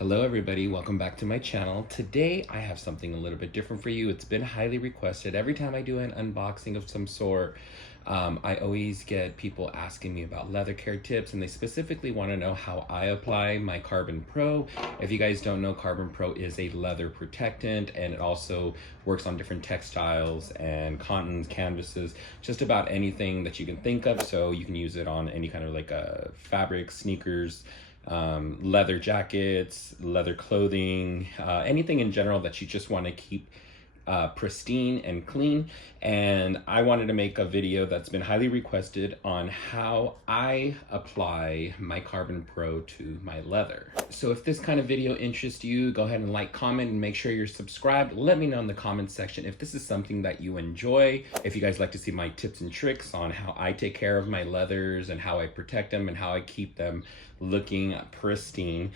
Hello everybody, welcome back to my channel. Today I have something a little bit different for you. It's been highly requested. Every time I do an unboxing of some sort, I always get people asking me about leather care tips, and they specifically want to know how I apply my Carbon Pro. If you guys don't know, Carbon Pro is a leather protectant, and it also works on different textiles and cottons, canvases, just about anything that you can think of. So you can use it on any kind of like fabric, sneakers, leather jackets, leather clothing, anything in general that you just want to keep pristine and clean. And I wanted to make a video that's been highly requested on how I apply my Carbon Pro to my leather. So if this kind of video interests you, go ahead and like, comment, and make sure you're subscribed. Let me know in the comments section if this is something that you enjoy. If you guys like to see my tips and tricks on how I take care of my leathers and how I protect them and how I keep them looking pristine,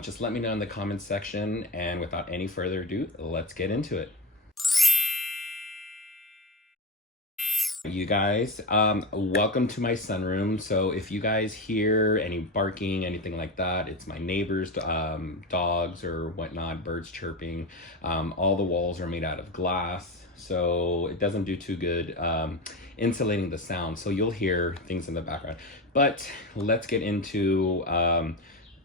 just let me know in the comments section. And without any further ado, let's get into it. You guys, welcome to my sunroom. So if you guys hear any barking, anything like that, it's my neighbors, dogs or whatnot, birds chirping. All the walls are made out of glass, so it doesn't do too good insulating the sound, so you'll hear things in the background. But let's get into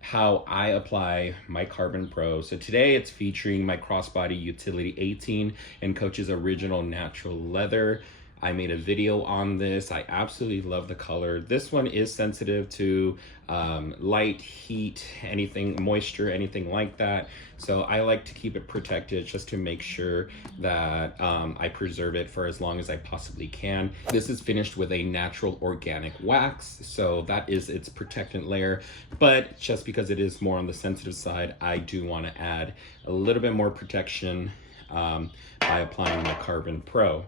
how I apply my Carbon Pro. So today it's featuring my Crossbody Utility 18 in Coach's original natural leather. I made a video on this. I absolutely love the color. This one is sensitive to light, heat, anything, moisture, anything like that. So I like to keep it protected just to make sure that I preserve it for as long as I possibly can. This is finished with a natural organic wax, so that is its protectant layer. But just because it is more on the sensitive side, I do want to add a little bit more protection by applying the Carbon Pro.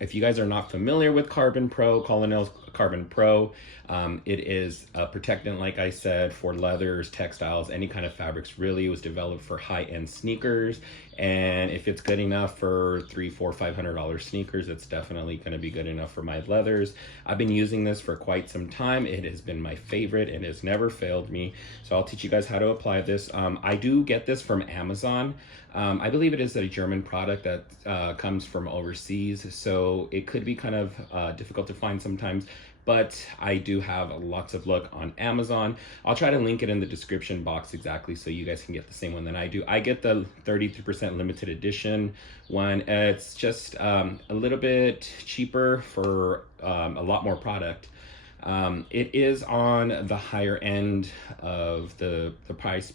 If you guys are not familiar with Carbon Pro, Collonil Carbon Pro, it is a protectant, like I said, for leathers, textiles, any kind of fabrics. Really, it was developed for high-end sneakers, and if it's good enough for $300, $400, $500 sneakers, it's definitely going to be good enough for my leathers. I've been using this for quite some time. It has been my favorite and has never failed me. So I'll teach you guys how to apply this. I do get this from Amazon. I believe it is a German product that comes from overseas, so it could be kind of difficult to find sometimes, but I do have lots of luck on Amazon. I'll try to link it in the description box exactly so you guys can get the same one that I do. I get the 33% limited edition one. It's just a little bit cheaper for a lot more product. It is on the higher end of the price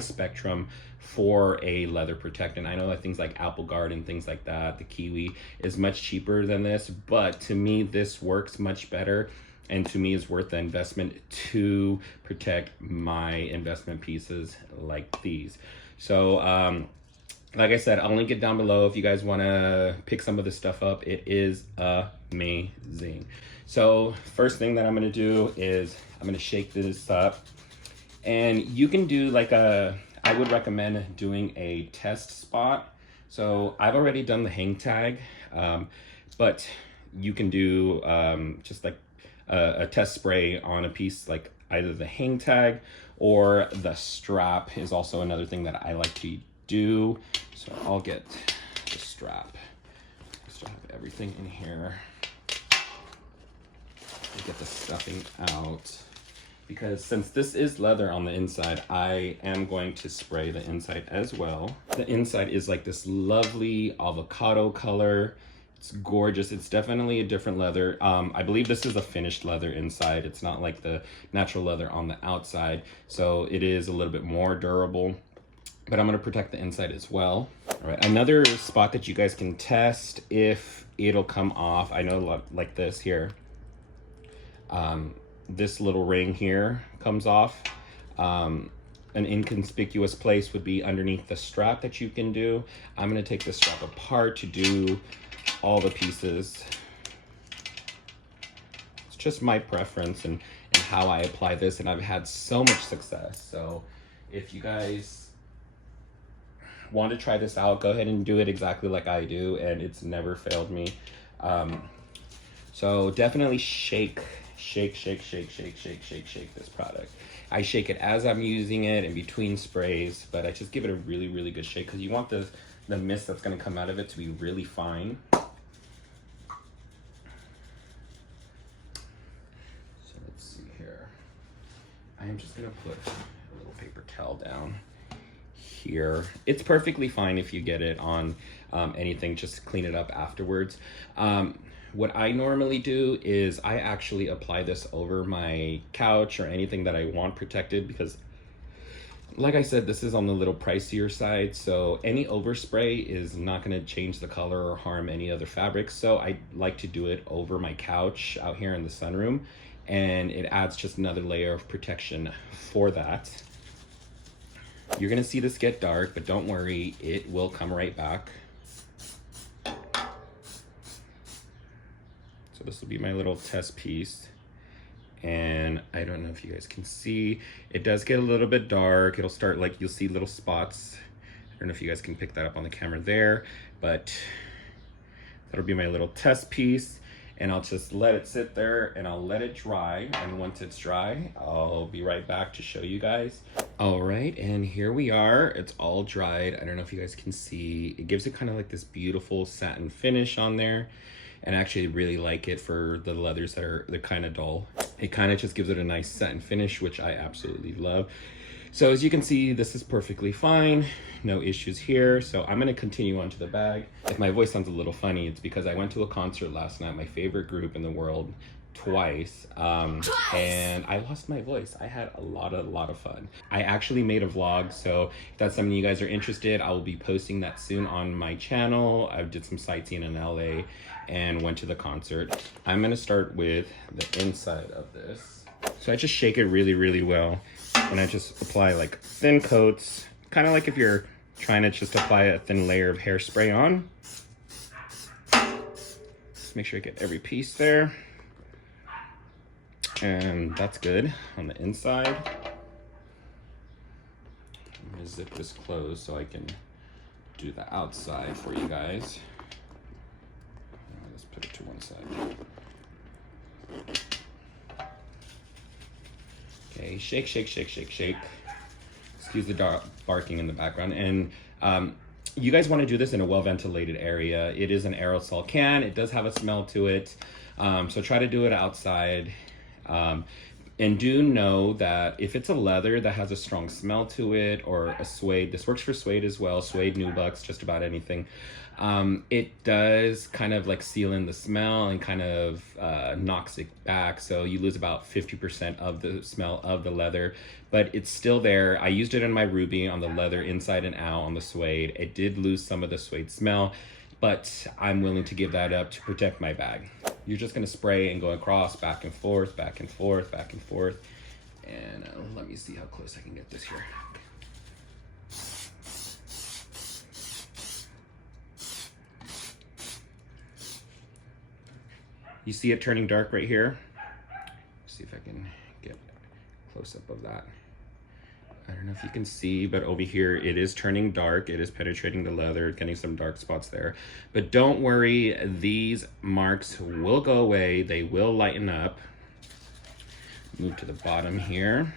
spectrum for a leather protectant. I know that things like Apple Guard and things like that, the Kiwi, is much cheaper than this, but to me this works much better, and to me is worth the investment to protect my investment pieces like these. So like I said, I'll link it down below if you guys want to pick some of this stuff up. It is amazing. So first thing that I'm going to do is I'm going to shake this up, and you can do like I would recommend doing a test spot. So I've already done the hang tag, but you can do just like a test spray on a piece, like either the hang tag or the strap is also another thing that I like to do. So I'll get the strap. I still have everything in here. I'll get the stuffing out, because since this is leather on the inside, I am going to spray the inside as well. The inside is like this lovely avocado color. It's gorgeous. It's definitely a different leather. I believe this is a finished leather inside. It's not like the natural leather on the outside. So it is a little bit more durable, but I'm gonna protect the inside as well. All right, another spot that you guys can test if it'll come off. I know like this here. This little ring here comes off. An inconspicuous place would be underneath the strap that you can do. I'm gonna take the strap apart to do all the pieces. It's just my preference and how I apply this, and I've had so much success. So if you guys want to try this out, go ahead and do it exactly like I do, and it's never failed me. So definitely shake shake, shake, shake, shake, shake, shake, shake this product. I shake it as I'm using it in between sprays, but I just give it a really, really good shake because you want the mist that's going to come out of it to be really fine. So let's see here. I am just going to put a little paper towel down here. It's perfectly fine if you get it on anything, just clean it up afterwards. What I normally do is I actually apply this over my couch or anything that I want protected because, like I said, this is on the little pricier side, so any overspray is not going to change the color or harm any other fabrics. So I like to do it over my couch out here in the sunroom, and it adds just another layer of protection for that. You're going to see this get dark, but don't worry, it will come right back. So this will be my little test piece. And I don't know if you guys can see, it does get a little bit dark. It'll start, like, you'll see little spots. I don't know if you guys can pick that up on the camera there, but that'll be my little test piece. And I'll just let it sit there and I'll let it dry. And once it's dry, I'll be right back to show you guys. All right, and here we are. It's all dried. I don't know if you guys can see. It gives it kind of like this beautiful satin finish on there. And I actually really like it for the leathers they're kind of dull. It kind of just gives it a nice satin finish, which I absolutely love. So as you can see, this is perfectly fine. No issues here. So I'm gonna continue on to the bag. If my voice sounds a little funny, it's because I went to a concert last night, my favorite group in the world, twice. And I lost my voice. I had a lot of fun. I actually made a vlog, so if that's something you guys are interested, I will be posting that soon on my channel. I did some sightseeing in LA and went to the concert. I'm gonna start with the inside of this. So I just shake it really well, and I just apply like thin coats, kind of like if you're trying to just apply a thin layer of hairspray on. Just make sure I get every piece there. And that's good on the inside. I'm gonna zip this closed so I can do the outside for you guys. Let's put it to one side. Okay, shake, shake, shake, shake, shake. Excuse the barking in the background. And you guys want to do this in a well-ventilated area. It is an aerosol can. It does have a smell to it. So try to do it outside. And do know that if it's a leather that has a strong smell to it, or a suede, this works for suede as well, suede, nubucks, just about anything. It does kind of like seal in the smell and kind of knocks it back. So you lose about 50% of the smell of the leather, but it's still there. I used it in my ruby on the leather inside and out on the suede. It did lose some of the suede smell, but I'm willing to give that up to protect my bag. You're just gonna spray and go across, back and forth, back and forth, back and forth. And let me see how close I can get this here. You see it turning dark right here? Let's see if I can get a close up of that. I don't know if you can see, but over here it is turning dark. It is penetrating the leather, getting some dark spots there. But don't worry, these marks will go away. They will lighten up. Move to the bottom here.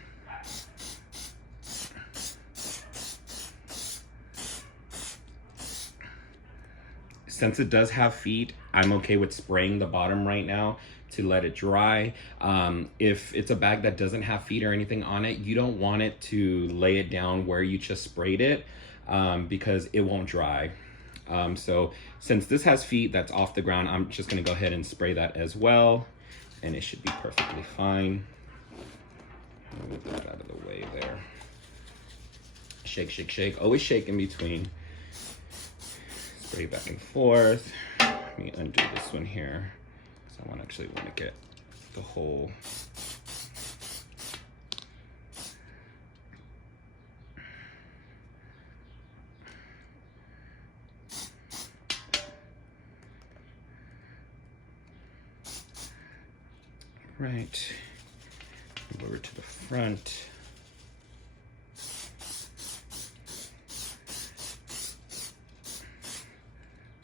Since it does have feet, I'm okay with spraying the bottom right now to let it dry. If it's a bag that doesn't have feet or anything on it, you don't want it to lay it down where you just sprayed it because it won't dry. So since this has feet that's off the ground, I'm just gonna go ahead and spray that as well, and it should be perfectly fine. Move that out of the way there. Shake, shake, shake. Always shake in between. Spray back and forth. Let me undo this one here. I actually want to get the whole right. Move over to the front.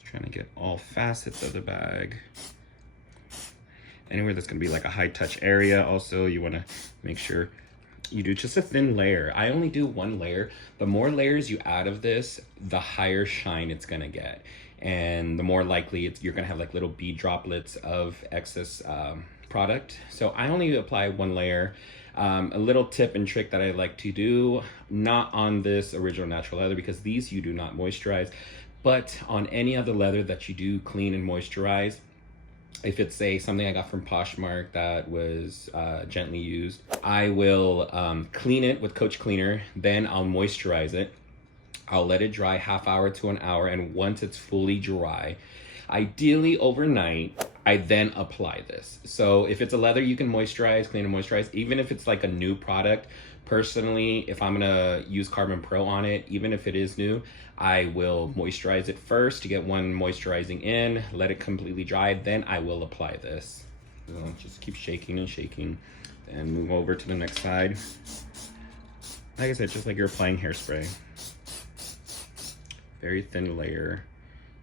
Trying to get all facets of the bag. Anywhere that's gonna be like a high touch area. Also, you wanna make sure you do just a thin layer. I only do one layer. The more layers you add of this, the higher shine it's gonna get. And the more likely you're gonna have like little bead droplets of excess product. So I only apply one layer. A little tip and trick that I like to do, not on this original natural leather because these you do not moisturize, but on any other leather that you do clean and moisturize, if it's something I got from Poshmark that was gently used, I will clean it with Coach Cleaner, then I'll moisturize it. I'll let it dry half hour to an hour, and once it's fully dry, ideally overnight, I then apply this. So if it's a leather you can moisturize, clean and moisturize, even if it's like a new product, personally, if I'm gonna use Carbon Pro on it, even if it is new, I will moisturize it first to get one moisturizing in, let it completely dry, then I will apply this. So just keep shaking and shaking, and move over to the next side. Like I said, just like you're applying hairspray. Very thin layer.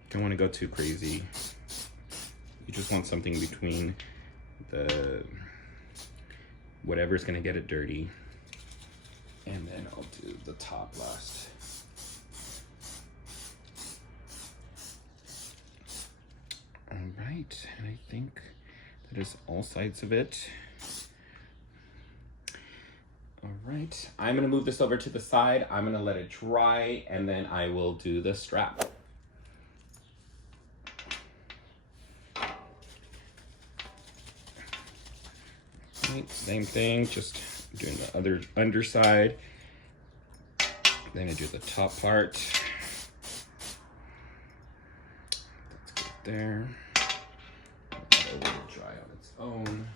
You don't want to go too crazy. You just want something between the whatever's gonna get it dirty. And then I'll do the top last. All right, and I think that is all sides of it. All right, I'm gonna move this over to the side. I'm gonna let it dry, and then I will do the strap. Right, same thing, just doing the other underside. Then I do the top part. That's good there. Let that a little dry on its own.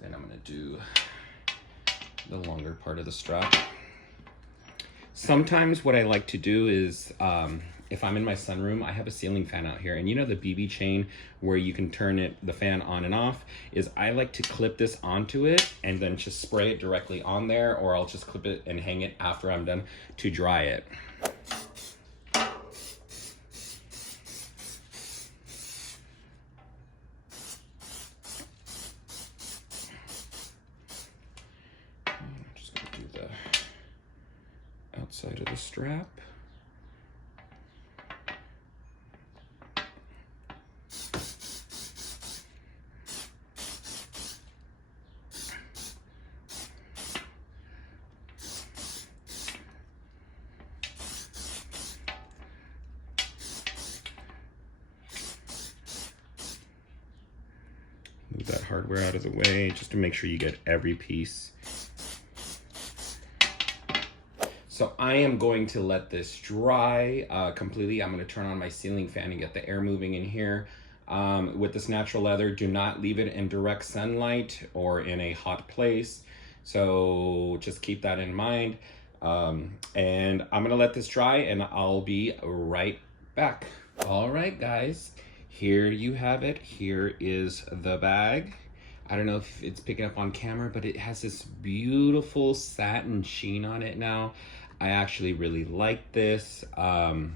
Then I'm gonna do the longer part of the strap. Sometimes what I like to do is, if I'm in my sunroom, I have a ceiling fan out here, and you know the BB chain where you can turn the fan on and off, is I like to clip this onto it and then just spray it directly on there, or I'll just clip it and hang it after I'm done to dry it. I'm just gonna do the outside of the strap. Move that hardware out of the way just to make sure you get every piece. So I am going to let this dry completely. I'm going to turn on my ceiling fan and get the air moving in here. With this natural leather, do not leave it in direct sunlight or in a hot place. So just keep that in mind. And I'm going to let this dry, and I'll be right back. All right, guys. Here you have it. Here is the bag. I don't know if it's picking up on camera, but it has this beautiful satin sheen on it now. I actually really like this. To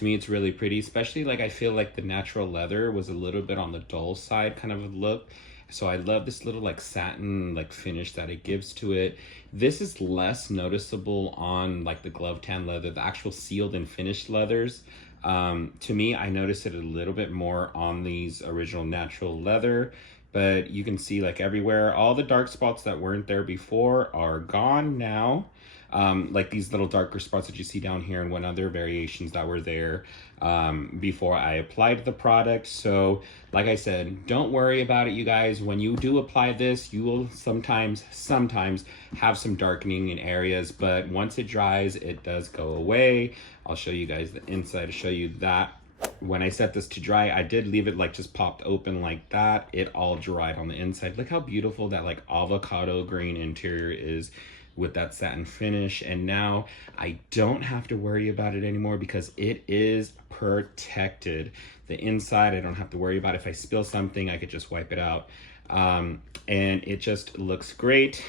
me, it's really pretty, especially like I feel like the natural leather was a little bit on the dull side kind of a look. So I love this little like satin like finish that it gives to it. This is less noticeable on like the glove tan leather, the actual sealed and finished leathers. To me, I notice it a little bit more on these original natural leather, but you can see like everywhere, all the dark spots that weren't there before are gone now. Like these little darker spots that you see down here and one other variations that were there before I applied the product. So like I said, don't worry about it, you guys. When you do apply this, you will sometimes have some darkening in areas, but once it dries, it does go away. I'll show you guys the inside to show you that. When I set this to dry, I did leave it like just popped open like that. It all dried on the inside. Look how beautiful that like avocado green interior is with that satin finish. And now I don't have to worry about it anymore because it is protected. The inside, I don't have to worry about. If I spill something, I could just wipe it out. And it just looks great.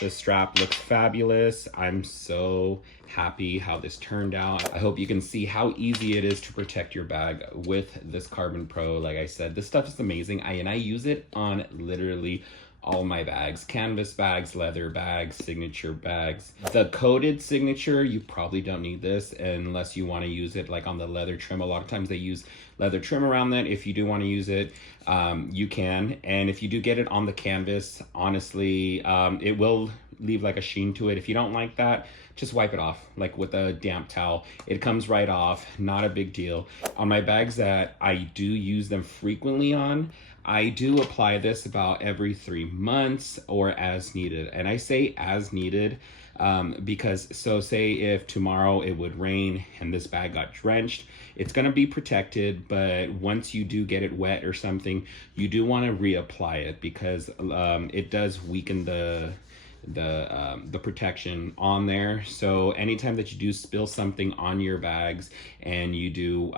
The strap looks fabulous. I'm so happy how this turned out. I hope you can see how easy it is to protect your bag with this Carbon Pro. Like I said, this stuff is amazing. And I use it on literally all my bags: canvas bags, leather bags, signature bags. The coated signature, you probably don't need this unless you want to use it like on the leather trim. A lot of times they use leather trim around that. If you do want to use it, you can. And if you do get it on the canvas, honestly, it will leave like a sheen to it. If you don't like that, just wipe it off like with a damp towel. It comes right off, not a big deal. On my bags that I do use them frequently on, I do apply this about every 3 months or as needed. And I say as needed because, so say if tomorrow it would rain and this bag got drenched, it's gonna be protected, but once you do get it wet or something, you do wanna reapply it because it does weaken the protection on there. So anytime that you do spill something on your bags and you do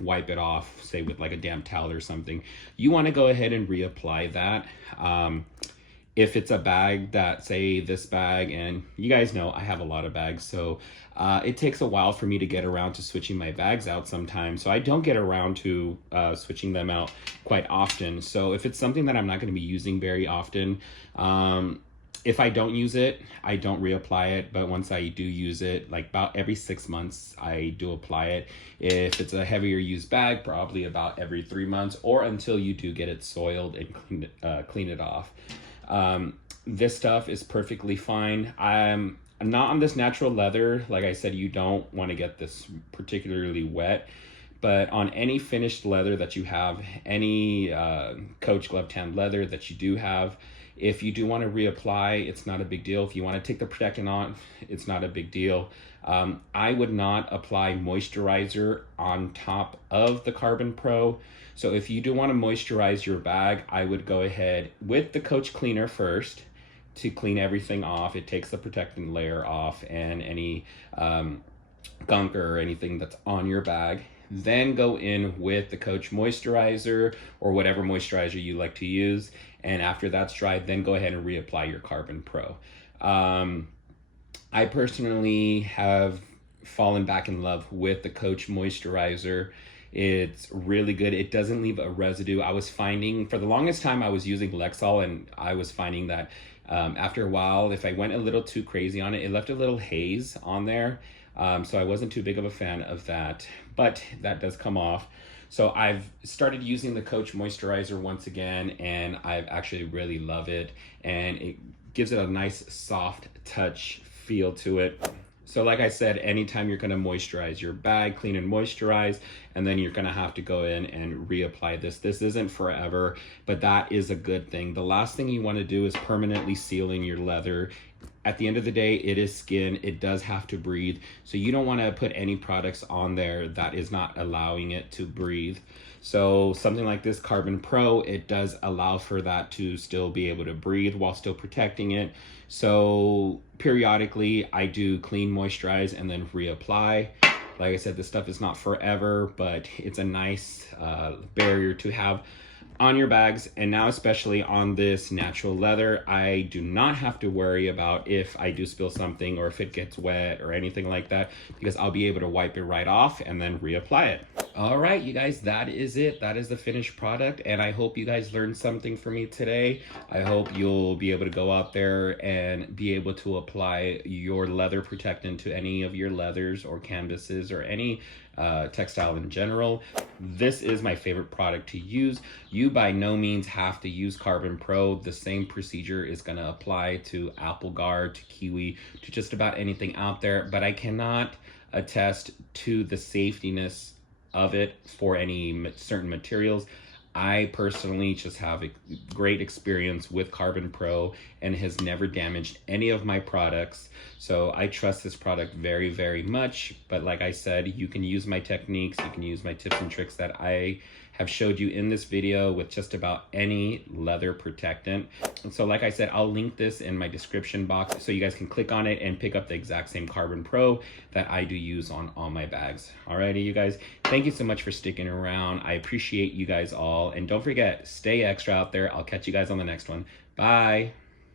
wipe it off, say with like a damp towel or something, you want to go ahead and reapply that. If it's a bag that, say this bag, and you guys know I have a lot of bags, so it takes a while for me to get around to switching my bags out sometimes. So I don't get around to switching them out quite often. So if it's something that I'm not going to be using very often, if I don't use it, I don't reapply it. But once I do use it, like about every 6 months, I do apply it. If it's a heavier used bag, probably about every 3 months, or until you do get it soiled and clean it off. This stuff is perfectly fine. I'm not on this natural leather. Like I said, you don't want to get this particularly wet. But on any finished leather that you have, any Coach glove tanned leather that you do have, if you do want to reapply, it's not a big deal. If you want to take the protectant on, it's not a big deal. I would not apply moisturizer on top of the Carbon Pro. So if you do want to moisturize your bag, I would go ahead with the Coach cleaner first to clean everything off. It takes the protectant layer off and any gunk or anything that's on your bag. Then go in with the Coach moisturizer or whatever moisturizer you like to use. And after that's dried, then go ahead and reapply your Carbon Pro. I personally have fallen back in love with the Coach moisturizer. It's really good. It doesn't leave a residue. I was finding, for the longest time, I was using Lexol, and I was finding that after a while, if I went a little too crazy on it, it left a little haze on there. So I wasn't too big of a fan of that, but that does come off. So I've started using the Coach moisturizer once again, and I've actually really love it. And it gives it a nice soft touch feel to it. So like I said, anytime you're gonna moisturize your bag, clean and moisturize, and then you're gonna have to go in and reapply this. This isn't forever, but that is a good thing. The last thing you wanna do is permanently sealing your leather. At the end of the day, it is skin. It does have to breathe. So you don't want to put any products on there that is not allowing it to breathe. So something like this Carbon Pro, it does allow for that to still be able to breathe while still protecting it. So periodically I do clean, moisturize, and then reapply. Like I said, this stuff is not forever, but it's a nice barrier to have on your bags. And now especially on this natural leather, I do not have to worry about if I do spill something or if it gets wet or anything like that, because I'll be able to wipe it right off and then reapply it. All right, you guys, that is it. That is the finished product, and I hope you guys learned something from me today. I hope you'll be able to go out there and be able to apply your leather protectant to any of your leathers or canvases or any textile in general. This is my favorite product to use. You by no means have to use Carbon Pro. The same procedure is going to apply to Apple Guard, to Kiwi, to just about anything out there, but I cannot attest to the safetiness of it for any certain materials. I personally just have a great experience with Carbon Pro and has never damaged any of my products. So I trust this product very, very much. But like I said, you can use my techniques, you can use my tips and tricks that I have showed you in this video with just about any leather protectant. And so like I said, I'll link this in my description box so you guys can click on it and pick up the exact same Carbon Pro that I do use on all my bags. Alrighty, you guys, thank you so much for sticking around. I appreciate you guys all. And don't forget, stay extra out there. I'll catch you guys on the next one. Bye.